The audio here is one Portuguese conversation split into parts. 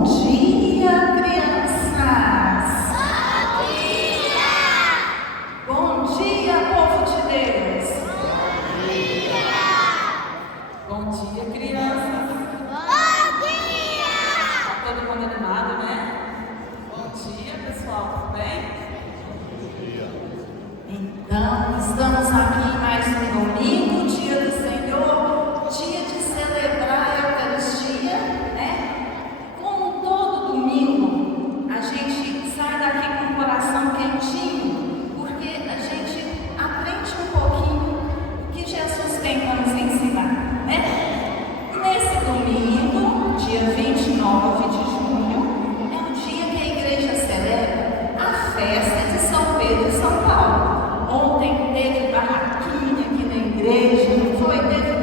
Bom dia, crianças! Bom dia! Bom dia, povo de Deus! Bom dia! Bom dia, crianças! Bom dia! Tá todo mundo animado, né? Bom dia, pessoal, tudo bem? Então, estamos aqui mais um domingo, dia do Senhor, dia de celebrar a Eucaristia, né? Como todo domingo, a gente sai daqui com o coração quentinho, porque a gente aprende um pouquinho o que Jesus tem para nos ensinar, né? Nesse domingo, dia 29 de junho, é o dia que a igreja celebra a festa de São Pedro e São Paulo. Ontem teve barraquinha aqui na igreja, teve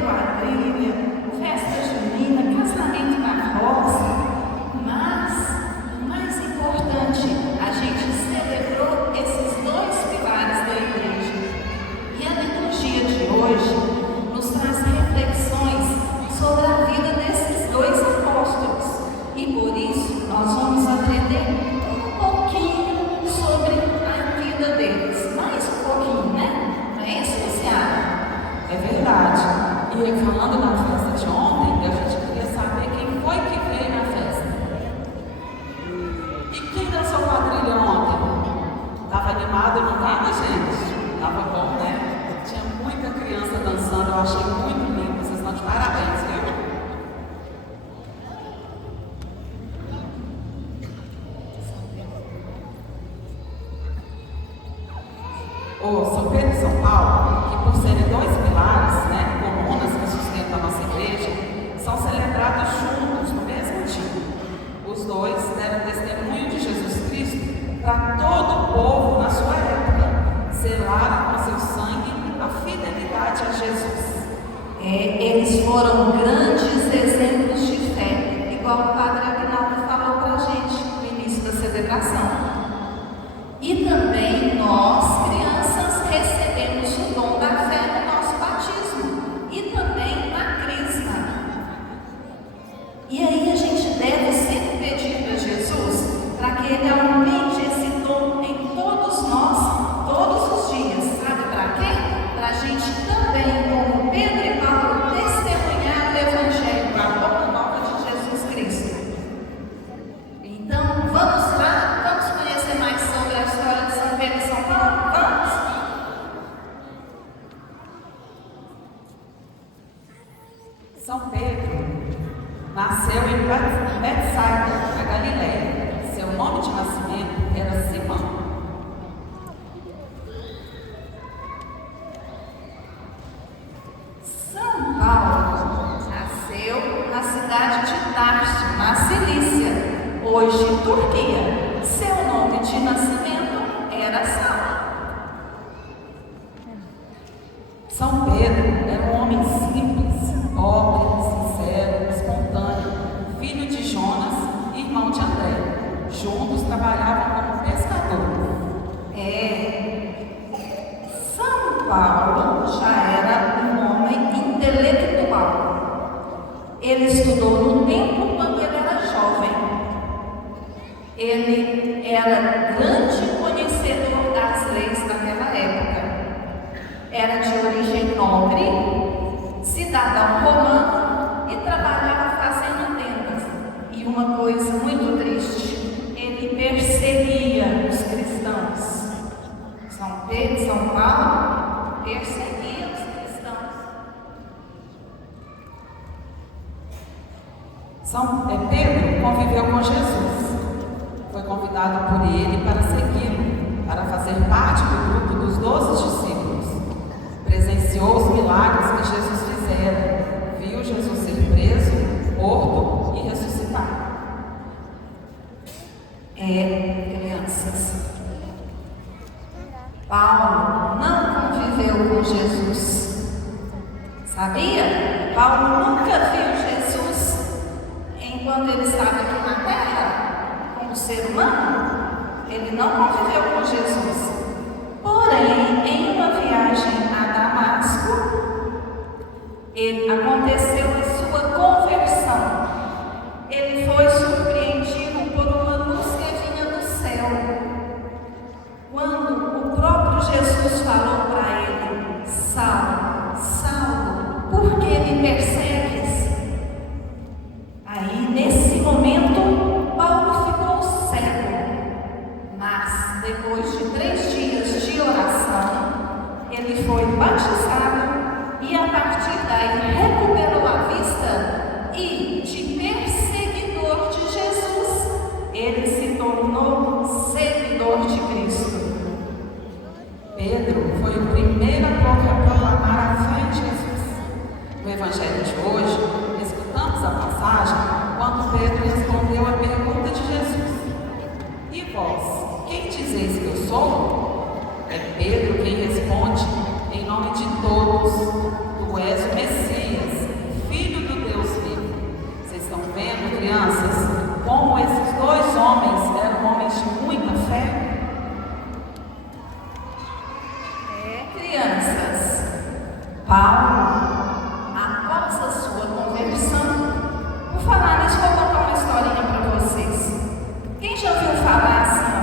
quadrilha, festa junina, casamento na roça. Mas o mais importante, a gente celebrou esses dois pilares da igreja. E a liturgia de hoje nos traz reflexões sobre a vida desses dois apóstolos. E por isso nós vamos aprender um pouquinho sobre a vida deles. Mais um pouquinho, né? Não é isso, Luciana? É verdade. E falando na festa de ontem, a gente queria saber quem foi que veio na festa. E quem dançou quadrilha ontem? Tava animado, não tava, gente? Tava bom, né? Tinha muita criança dançando, eu achei muito lindo. Vocês estão de parabéns, viu? O São Pedro e São Paulo, que por serem dois pilares, né, colunas que sustentam a nossa igreja, são celebrados juntos no mesmo dia. Os dois deram testemunho de Jesus Cristo para todo o povo na sua época, selaram com seu sangue a fidelidade a Jesus. Eles foram grandes exemplos de fé, igual o Padre Aguinaldo falou para a gente no início da celebração. E também nós, crianças, recebemos o dom da fé no nosso batismo e também na crisma. E aí a gente deve sempre pedir para Jesus para que Ele aumente esse dom em todos nós, todos os dias. Sabe para quê? Para a gente também, como Pedro e Paulo, testemunhar o Evangelho, a boa nova de Jesus Cristo. Então, vamos lá? Vamos conhecer mais sobre a história de São Pedro e São Paulo? Vamos? São Pedro nasceu em Betsaida, na Galiléia. Seu nome de nascimento era Simão. São Paulo nasceu na cidade de Tarso, na Cilícia, hoje Turquia. Seu nome de nascimento era Saulo. São Pedro era um homem simples, pobre, sincero, espontâneo, filho de Jonas e irmão de André. Juntos trabalhavam como pescadores. São Paulo já era um homem intelectual. Ele estudou no templo quando ele era jovem. Ele era grande conhecedor das leis daquela época. Era de origem nobre, cidadão romano e trabalhava fazendo tendas. E uma coisa muito triste, ele perseguia os cristãos. São Pedro e São Paulo perseguiam os cristãos. Pedro conviveu com Jesus. Foi convidado por ele para segui-lo, para fazer parte do grupo dos 12 discípulos. Presenciou os milagres que Jesus fizera, viu Jesus ser preso, morto e ressuscitar. Crianças, Paulo não conviveu com Jesus. Sabia? Paulo nunca viu Jesus enquanto ele estava aqui na terra, como ser humano. Ele não conviveu com Jesus. Porém, em uma viagem a Damasco, aconteceu a sua conversão. Ele foi surpreendido batizado e a partir daí recuperou a vista e de perseguidor de Jesus, ele se tornou seguidor de Cristo. Pedro foi o primeiro a proclamar a fé em Jesus. No Evangelho de hoje, escutamos a passagem quando Pedro respondeu a pergunta de Jesus: E vós, quem dizeis que eu sou? É Pedro quem responde, em nome de todos: Tu és o Messias, Filho do Deus vivo. Vocês estão vendo, crianças, como esses dois homens eram homens de muita fé? Crianças, Paulo, após a sua conversão, por falar nisso, vou contar uma historinha para vocês. Quem já ouviu falar assim,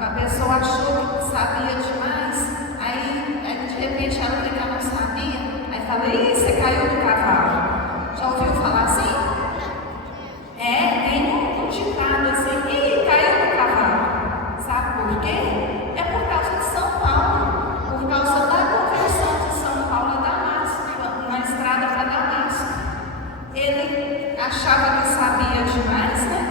a pessoa achou que sabia demais, aí de repente ela vê que ela não sabia, aí fala: Ih, você caiu do cavalo. Já ouviu falar assim? Tem um ditado assim: Ih, caiu do cavalo. Sabe por quê? É por causa de São Paulo. Por causa da conversão de São Paulo a Damasco, na estrada para Damasco. Ele achava que sabia demais, né?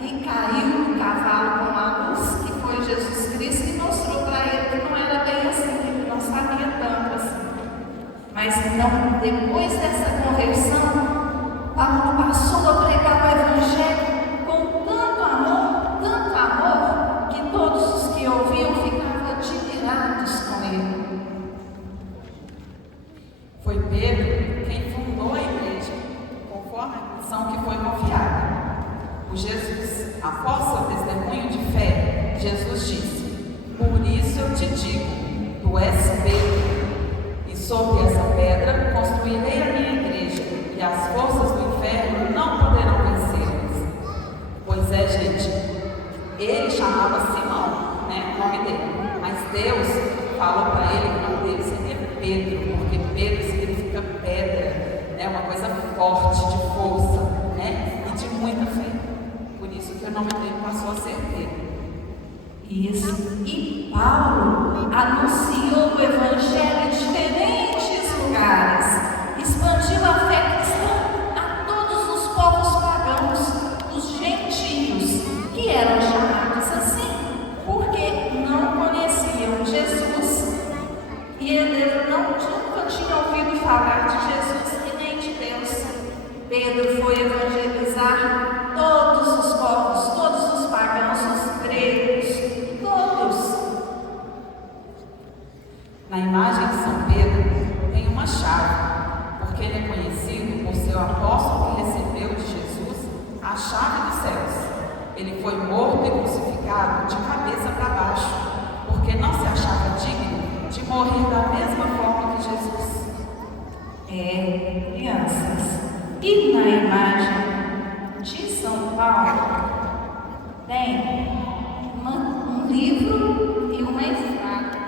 E caiu do cavalo com a luz, que foi Jesus Cristo, e mostrou para ele que não era bem assim, que ele não sabia tanto assim. Mas então, depois dessa conversão, Paulo passou a pregar o Evangelho com tanto amor, que todos os que ouviam ficavam admirados com ele. Foi Pedro quem fundou a igreja, conforme a missão que foi confiada. O Jesus, após seu testemunho de fé, Jesus disse: Por isso eu te digo, tu és Pedro, e sobre essa pedra construirei a minha igreja, e as forças do inferno não poderão vencê-las. Pois é, gente, ele chamava Simão, né, o nome dele, mas Deus falou para ele que o nome dele seria Pedro, porque Pedro significa pedra, né, uma coisa forte, de força, né, e de muita fé. Por isso que o nome dele passou a ser Pedro. Isso. E Paulo anunciou o Evangelho em diferentes lugares, expandiu a fé cristã a todos os povos pagãos, os gentios, que eram chamados assim, porque não conheciam Jesus e ele nunca tinha ouvido falar de Jesus e nem de Deus. Pedro foi evangelizar todos os povos, todos os pagãos, os gregos, todos. Na imagem de São Pedro tem uma chave, porque ele é conhecido por ser o apóstolo que recebeu de Jesus a chave dos céus. Ele foi morto e crucificado de cabeça para baixo, porque não se achava digno de morrer da mesma forma que Jesus. Crianças, e na imagem de São Paulo tem um livro e uma espada.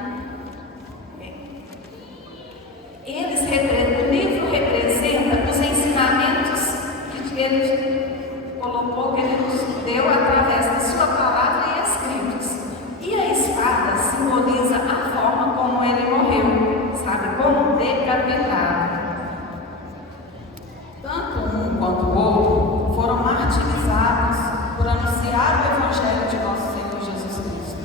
O livro representa os ensinamentos que ele colocou, que ele nos deu através da sua palavra e escritos. E a espada simboliza a forma como ele morreu, sabe? Como decapitado. Tanto um quanto o outro foram martirizados por anunciar o Evangelho de nosso Senhor Jesus Cristo.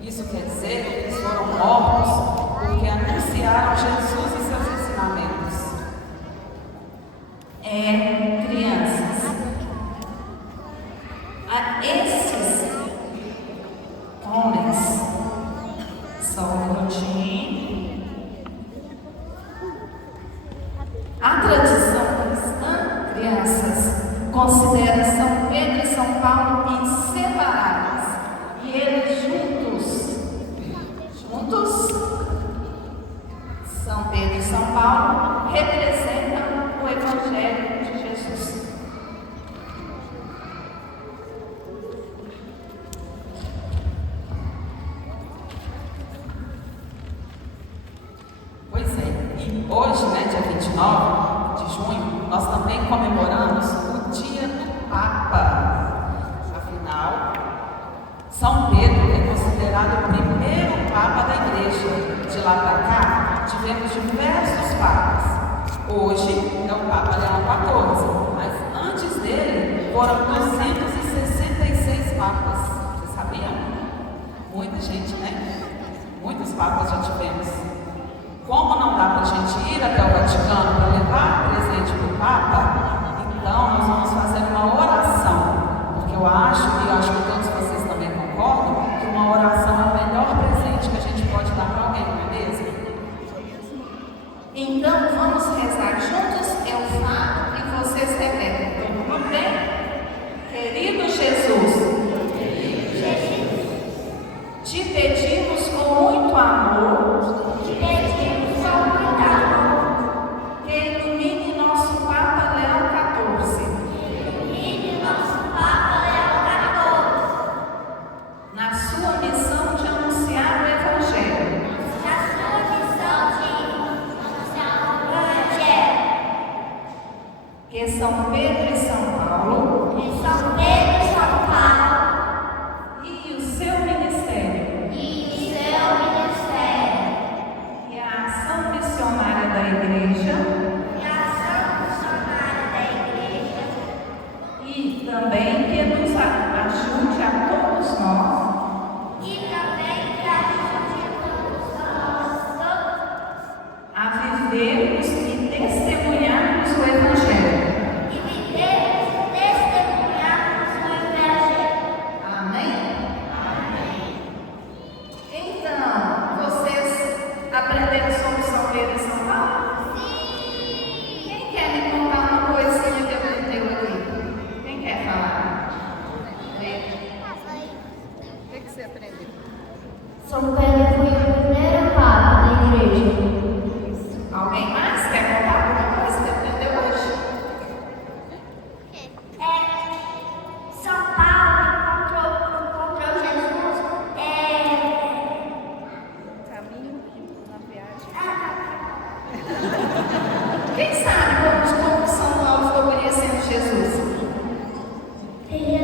Isso quer dizer que eles foram mortos porque anunciaram Jesus e seus ensinamentos. Crianças, esses homens, só um minutinho. A tradição cristã, crianças, considera São Pedro e São Paulo inseparáveis. E eles juntos, São Pedro e São Paulo representam o Evangelho de Jesus. Pois é, e hoje, né, dia 29 de junho, nós também comemoramos o Dia do Papa. Afinal, São Pedro é considerado o primeiro Papa da Igreja. De lá para cá, tivemos diversos papas. Hoje é o Papa Leão XIV, mas antes dele foram 266 papas. Vocês sabiam? Muita gente, né? Muitos papas já tivemos. Como não dá para a gente ir até o Vaticano para levar presente para o Papa, então nós vamos fazer uma oração. Porque eu acho, e eu acho que todos vocês também concordam, que uma oração é o melhor presente que a gente pode dar para alguém, não é mesmo? Então vamos rezar juntos, eu falo e vocês repetem. Tudo bem? Querido Jesus, te pedimos com muito amor, que ilumine nosso Papa Leão XIV. Na sua missão de anunciar o Evangelho. Que São Pedro e São Paulo e o seu ministério e a ação missionária da Igreja e também que nos ajude a todos nós a vivermos e testemunharmos o Evangelho. Amém? Então, vocês aprenderam sobre São Pedro e São Paulo? Quem quer me contar uma coisinha que eu aprendeu aqui? Quem quer falar? O que você aprendeu? São Pedro foi o primeiro papa da igreja. Alguém mais quer contar alguma coisa que aprendeu hoje? São Paulo encontrou Jesus Caminho na viagem. Quem sabe como São Paulo ficou conhecendo Jesus? ele